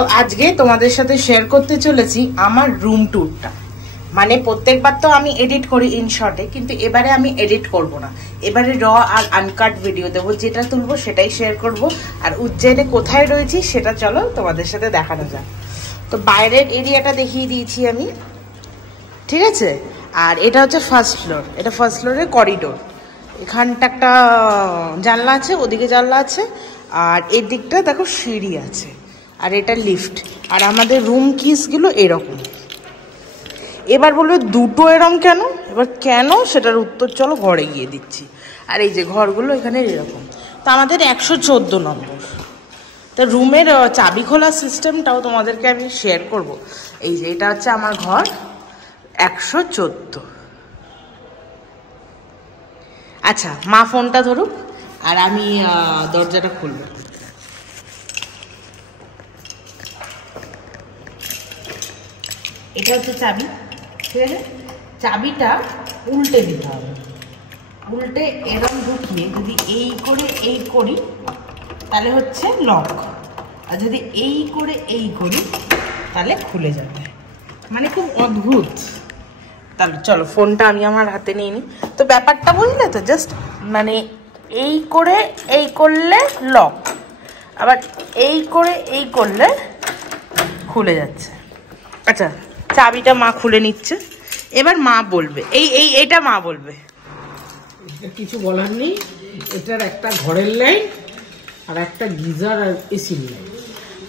তো আজকে তোমাদের সাথে শেয়ার করতে চলেছি আমার রুম ট্যুরটা। মানে প্রত্যেকবার তো আমি এডিট করি ইনশর্টে, কিন্তু এবারে আমি এডিট করব না, এবারে র আর আনকাট ভিডিও দেবো, যেটা তুলবো সেটাই শেয়ার করব। আর উজ্জয়নে কোথায় রয়েছি সেটা চলো তোমাদের সাথে দেখানো যাক। তো বাইরের এরিয়াটা দেখিয়ে দিয়েছি আমি, ঠিক আছে। আর এটা হচ্ছে ফার্স্ট ফ্লোর, এটা ফার্স্ট ফ্লোরের করিডোর। এখানটা একটা জানলা আছে, ওদিকে জানলা আছে, আর এর দিকটা দেখো সিঁড়ি আছে, আর এটা লিফট। আর আমাদের রুম কিসগুলো এরকম। এবার বলবে দুটো এরকম কেন, এবার কেন সেটার উত্তর চলো ঘরে গিয়ে দিচ্ছি। আর এই যে ঘরগুলো এখানে এরকম। তো আমাদের 114 নম্বর। তো রুমের চাবি খোলার সিস্টেমটাও তোমাদেরকে আমি শেয়ার করব। এই যে এটা হচ্ছে আমার ঘর 114। আচ্ছা, মা ফোনটা ধরুক আর আমি দরজাটা খুলব। এটা হচ্ছে চাবি, ঠিক আছে। চাবিটা উল্টে দিতে হবে, উল্টে এরম ঢুকিয়ে যদি এই করে এই করি তাহলে হচ্ছে লক, আর যদি এই করে এই করি তাহলে খুলে যাবে। মানে খুব অদ্ভুত। তাহলে চলো ফোনটা আমি আমার হাতে নিয়ে নিই। তো ব্যাপারটা বুঝলে তো, জাস্ট মানে এই করে এই করলে লক, আবার এই করে এই করলে খুলে যাচ্ছে। আচ্ছা, চাবিটা মা খুলে নিচ্ছে, এবার মা বলবে। এইটা মা বলবে। কিছু বলার নেই, এটার একটা ঘরের লাইন আর একটা গিজার আর এসির লাইন,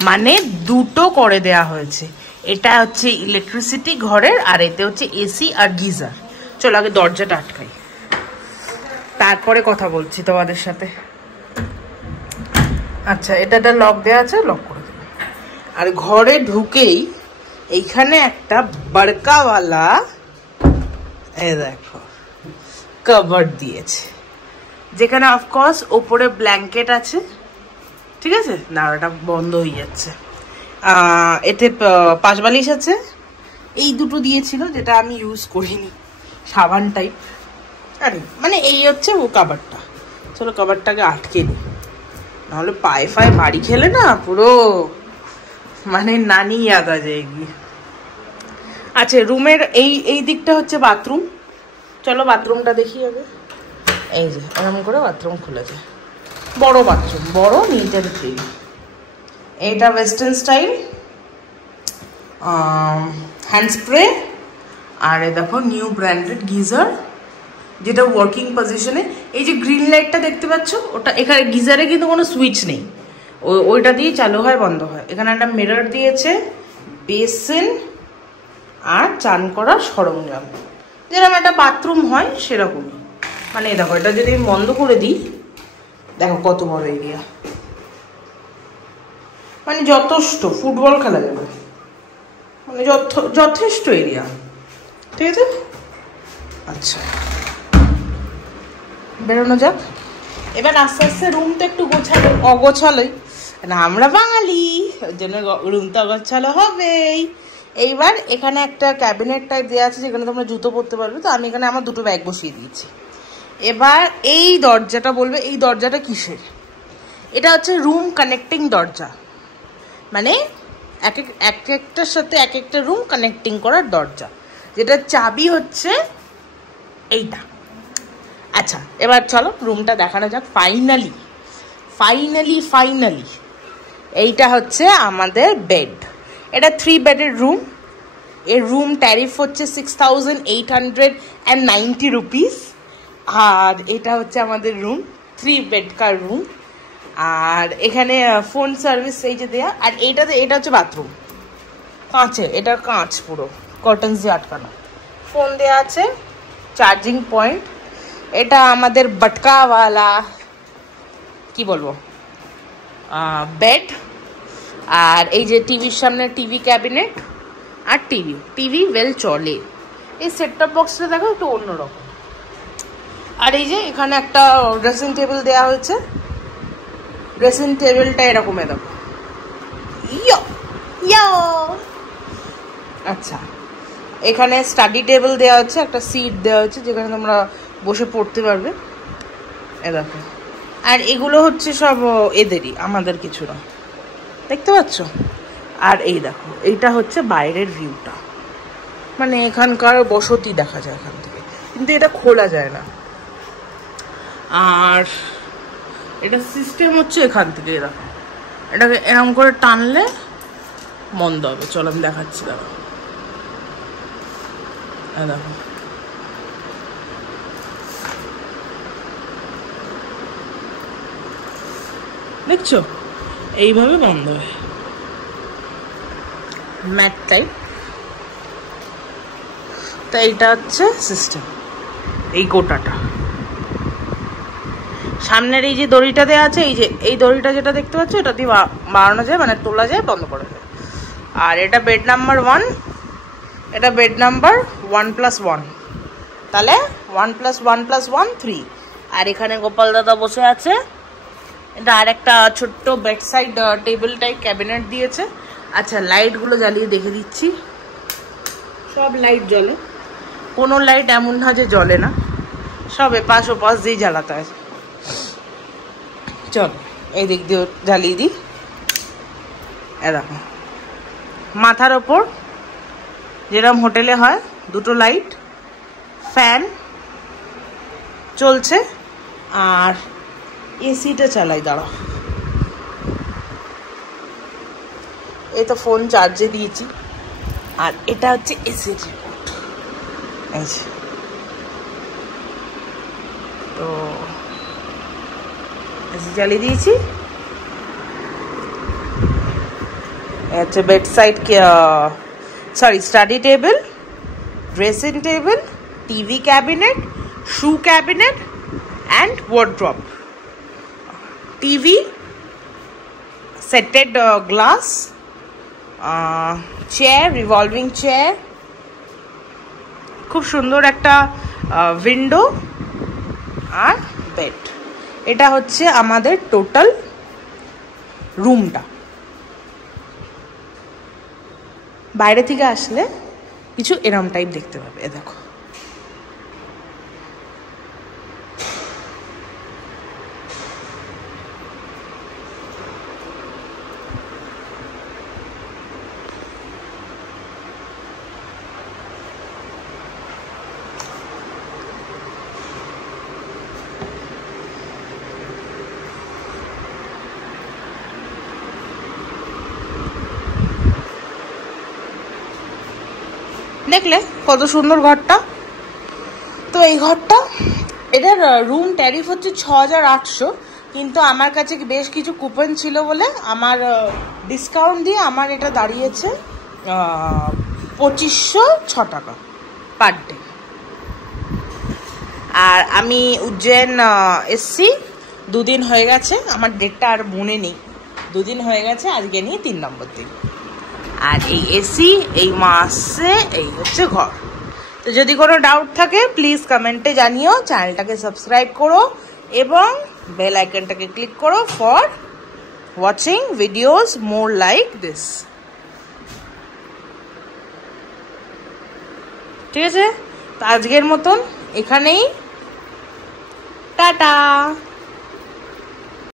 মানে দুটো করে দেয়া হয়েছে। এটা হচ্ছে ইলেকট্রিসিটি ঘরের, আর এতে হচ্ছে এসি আর গিজার। চলো আগে দরজাটা আটকাই, তারপরে কথা বলছি তোমাদের সাথে। আচ্ছা, এটা লক দেওয়া আছে, লক করে দেবো। আর ঘরে ঢুকেই এইখানে একটা বড়কাওয়ালা এই দেখো কভার দিয়েছে, যেখানে অফকোর্স ওপরে ব্ল্যাঙ্কেট আছে, ঠিক আছে। না, এটা বন্ধ হয়ে যাচ্ছে। এতে 5 বালিশ আছে। এই দুটো দিয়েছিল, যেটা আমি ইউজ করিনি, সাবান টাইপ। আর মানে এই হচ্ছে ও কভারটা। চলো কভারটাকে আটকে নিই, নাহলে পায়ে ফায়ে বাড়ি খেলে না পুরো মানে নানি ইয়াদ আ যায়গি। আচ্ছা, রুমের এই দিকটা হচ্ছে বাথরুম। চলো বাথরুমটা দেখি আগে। এই যে এরকম করে বাথরুম খুলে যায়, বড় বাথরুম, বড়, নিট অ্যান্ড ক্লিন। এটা ওয়েস্টার্ন স্টাইল, হ্যান্ড স্প্রে, আর দেখো নিউ ব্র্যান্ডেড গিজার, যেটা ওয়ার্কিং পজিশনে। এই যে গ্রিন লাইটটা দেখতে পাচ্ছ, ওটা এখানে গিজারে কিন্তু কোনো সুইচ নেই, ওইটা দিয়ে চালু হয় বন্ধ হয়। এখানে একটা মিরর দিয়েছে, বেসিন আর চান করার সরঞ্জাম, যেরকম একটা বাথরুম হয় সেরকমই। মানে দেখো, এটা যদি আমি বন্ধ করে দিই, দেখো কত বড় এরিয়া, মানে যথেষ্ট ফুটবল খেলা যাবে, মানে যথেষ্ট এরিয়া, ঠিক আছে। আচ্ছা, বেরোনো যাক এবার আস্তে আস্তে। রুম তো একটু গোছালো, অগোছালোই না, আমরা বাঙালি, ওই জন্য রুম তো অগোছালো হবেই। এইবার এখানে একটা ক্যাবিনেট টাইপ দেওয়া আছে যেখানে তোমরা জুতো পরতে পারবে, তো আমি এখানে আমার দুটো ব্যাগ বসিয়ে দিয়েছি। এবার এই দরজাটা বলবে, এই দরজাটা কিসের? এটা হচ্ছে রুম কানেক্টিং দরজা, মানে এক একটার সাথে এক একটা রুম কানেক্টিং করার দরজা, যেটা চাবি হচ্ছে এইটা। আচ্ছা, এবার চলো রুমটা দেখানো যাক। ফাইনালি এইটা হচ্ছে আমাদের বেড। এটা 3 বেডের রুম। এর রুম ট্যারিফ হচ্ছে 6890 রুপিস। আর এটা হচ্ছে আমাদের রুম, 3 বেড কার রুম। আর এখানে ফোন সার্ভিস এই যে দেয়া। আর এটা হচ্ছে বাথরুম, কাঁচে, এটা কাঁচ পুরো কর্টেন্স দিয়ে আটকানো। ফোন দেয়া আছে, চার্জিং পয়েন্ট। এটা আমাদের বটকাওয়ালা কি বলবো বেড। আর এই যে টিভির সামনে টিভি ক্যাবিনেট আর টিভি ওয়েল চলে। এই সেট টপ বক্সটা দেখো একটু অন্যরকম। আর এই যে এখানে একটা ড্রেসিং টেবিল দেওয়া হয়েছে, ড্রেসিং টেবিলটা এরকম দেখো। আচ্ছা, এখানে স্টাডি টেবিল দেওয়া হচ্ছে, একটা সিট দেওয়া হচ্ছে যেখানে তোমরা বসে পড়তে পারবে, এ দেখো। আর এগুলো হচ্ছে সব এদেরই, আমাদের কিছু না, দেখতে পাচ্ছ। আর এই দেখো, এইটা হচ্ছে বাইরের ভিউটা, মানে এখানকার বসতি দেখা যায় এখান থেকে, কিন্তু এটা খোলা যায় না। আর এটা সিস্টেম হচ্ছে এখান থেকে, দেখো এটাকে এরকম করে টানলে বন্ধ হবে। চলো আমি দেখাচ্ছি, দেখো দেখো, দেখছো এইভাবে বন্ধ হয়, ম্যাট টাইপ। তো এইটা হচ্ছে সিস্টেম, এই গোটাটা। সামনের এই যে দড়িটা দেওয়া আছে, এই দড়িটা যেটা দেখতে পাচ্ছ, এটা দিয়ে বাড়ানো যায়, মানে তোলা যায়, বন্ধ করা যায়। আর এটা বেড নাম্বার 1, এটা বেড নাম্বার 1+1, তাহলে 1+1+1 3। আর এখানে গোপাল দাদা বসে আছে। এটা আর একটা ছোট্ট bed side table type cabinet দিয়েছে। আচ্ছা, লাইটগুলো জ্বালিয়ে দেখে দিচ্ছি। সব লাইট জ্বলে, কোনো লাইট এমন না যে জ্বলে না, সব এপাশ ওপাশ দিয়ে জ্বালাতে আছে। চল এই দিক দিয়ে জ্বালিয়ে দিই। দেখো, মাথার ওপর যেরকম হোটেলে হয়, দুটো লাইট, ফ্যান চলছে। আর এসিটা চালাই, দাঁড়াও, এই তো ফোন চার্জে দিয়েছি। আর এটা হচ্ছে এসি রিমোট, তো এসি চালিয়ে দিয়েছি। হচ্ছে bed side, sorry study table, dressing table, TV cabinet, shoe cabinet and wardrobe, TV, seated glass, chair, revolving chair, খুব সুন্দর একটা উইন্ডো আর বেড। এটা হচ্ছে আমাদের টোটাল রুমটা। বাইরে থেকে আসলে কিছু এরম টাইপ দেখতে পাবে, এ দেখো। দেখলে কত সুন্দর ঘরটা। তো এই ঘরটা রুম ট্যারিফ হচ্ছে 6,800, কিন্তু আমার কাছে বেশ কিছু কুপন ছিল বলে আমার ডিসকাউন্ট দিয়ে আমার এটা দাঁড়িয়েছে 2,506 টাকা পার ডে। আর আমি উজ্জয়ন এসছি, 2 দিন হয়ে গেছে, আমার ডেটটা আর মনে নেই, 2 দিন হয়ে গেছে, আজকে নিয়ে 3 নম্বর দিন। আর এই এসি, এই মাসে এই হচ্ছে ঘর। তো যদি কোনো ডাউট থাকে প্লিজ কমেন্টে জানিও, চ্যানেলটাকে সাবস্ক্রাইব করো এবং বেল আইকনটাকে ক্লিক করো for watching videos more like this. ঠিক আছে, তো আজকের মতন এখানেই, টাটা।